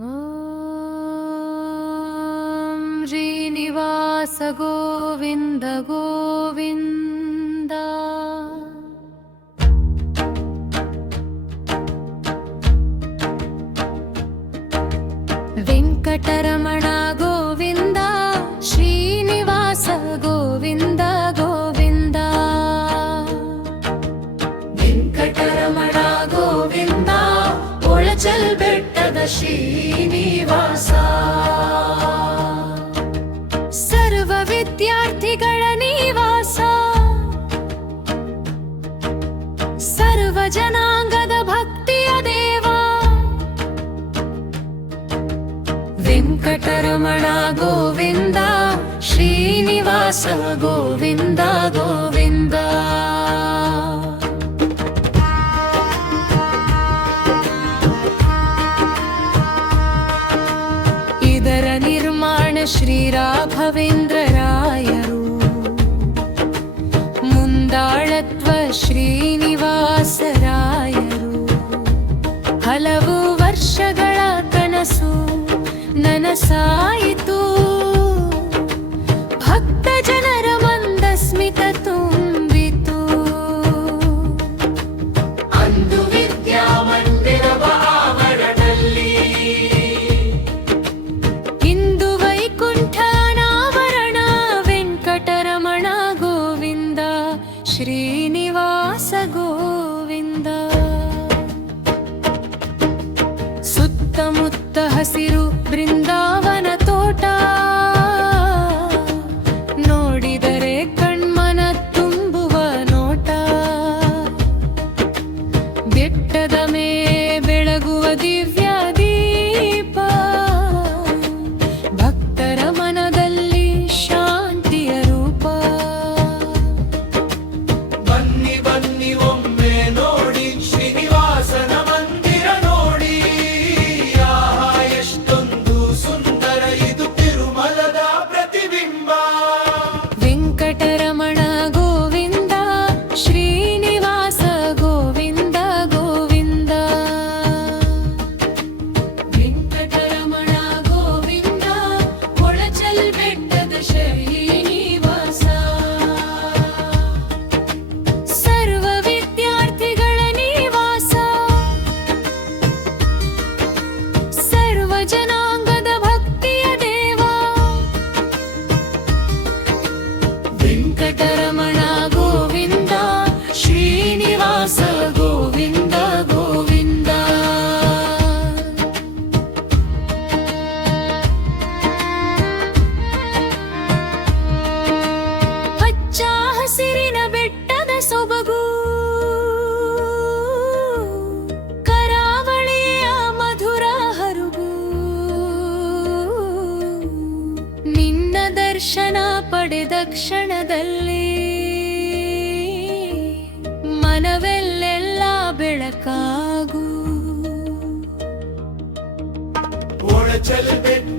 ॐ श्रीनिवास गोविन्द गोविन्द। वेङ्कटरमण गोविन्द, श्रीनिवास गोविन्द गोविन्द। वेङ्कटरमण गोविन्द, ओळचल बेट्टद श्रीनिवास। सर्व विद्यार्थिಗಳ ನಿವಾಸ, ಸರ್ವ ಜನಾಂಗದ ಭಕ್ತಿಯ ದೇವ ವೆಂಕಟರಮಣ ಗೋವಿಂದ, ಶ್ರೀನಿವಾಸ ಗೋವಿಂದ ಗೋವಿಂದ। ಇದರ ನಿರ್ಮಾಣ ಶ್ರೀ ರಾಘವೇಂದ್ರ ರಾಯರು, ಮುಂದಾಳತ್ವ ಶ್ರೀನಿವಾಸ ರಾಯರು। ಹಲವು ವರ್ಷಗಳ ಕನಸು ನನಸಾಯಿತು, ಭಕ್ತ ಜನರ ಮಂದಸ್ಮಿತ ತುಂಬಿತು। ಅಂದು ವಿದ್ಯಾಮಂದಿರವ ಆವರಣದಲ್ಲಿ, ಇಂದು ವೈಕುಂಠ ಅನಾವರಣ। ವೆಂಕಟರಮಣ ಗೋವಿಂದ, ಶ್ರೀನಿವಾಸ ಗೋವಿಂದ। ಸುತ್ತಮುತ್ತ ಹಸಿರು ಬೃಂದಾವನ ತೋಟ, ನೋಡಿದರೆ ಕಣ್ಮನ ತುಂಬುವ ನೋಟ। ಬೆಟ್ಟದ ಮೇ ಬೆಳಗುವ ದಿವ್ಯ ದೀಪ, ಭಕ್ತರ ಮನದಲ್ಲಿ ಶಾಂತಿಯ ರೂಪ। ಬನ್ನಿ ಬನ್ನಿ ಒಮ್ಮೆ ನೋಡಿ ಶ್ರೀನಿವಾಸನ ಮಂದಿರ ನೋಡಿ, ಆಹಾ ಎಷ್ಟೊಂದು ಸುಂದರ ಇದು ತಿರುಮಲದ ಪ್ರತಿಬಿಂಬ। ವೆಂಕಟರಮಣ ಗೋವಿಂದ, ಶ್ರೀನಿವಾಸ ಗೋವಿಂದ ಗೋವಿಂದ। ವೆಂಕಟರಮಣ ಗೋವಿಂದ, ಒಳಚಲ್ ಬೆಟ್ಟದ ಶ್ರೀನಿವಾಸ। ಸರ್ವ ವಿದ್ಯಾರ್ಥಿಗಳ ನಿವಾಸ, ಸರ್ವ ಜನಾಂಗದ ಭಕ್ತಿಯ ದೇವ ವೆಂಕಟರಮಣ ಗೋವಿಂದ, ಶ್ರೀನಿವಾಸ ಗೋವಿಂದ ಗೋವಿಂದ। ಹಚ್ಚ ಹಸಿರಿನ ಬೆಟ್ಟದ ಸೊಬಗು, ಕರಾವಳಿಯ ಮಧುರ ಹರುಗು। ನಿನ್ನ ದರ್ಶನ ಪಡೆದ ಕ್ಷಣದಲ್ಲಿ ಮನವೆಲ್ಲೆಲ್ಲ ಬೆಳಕಾಗು। ಓಳಚಲ್ ಬೆಟ್ಟ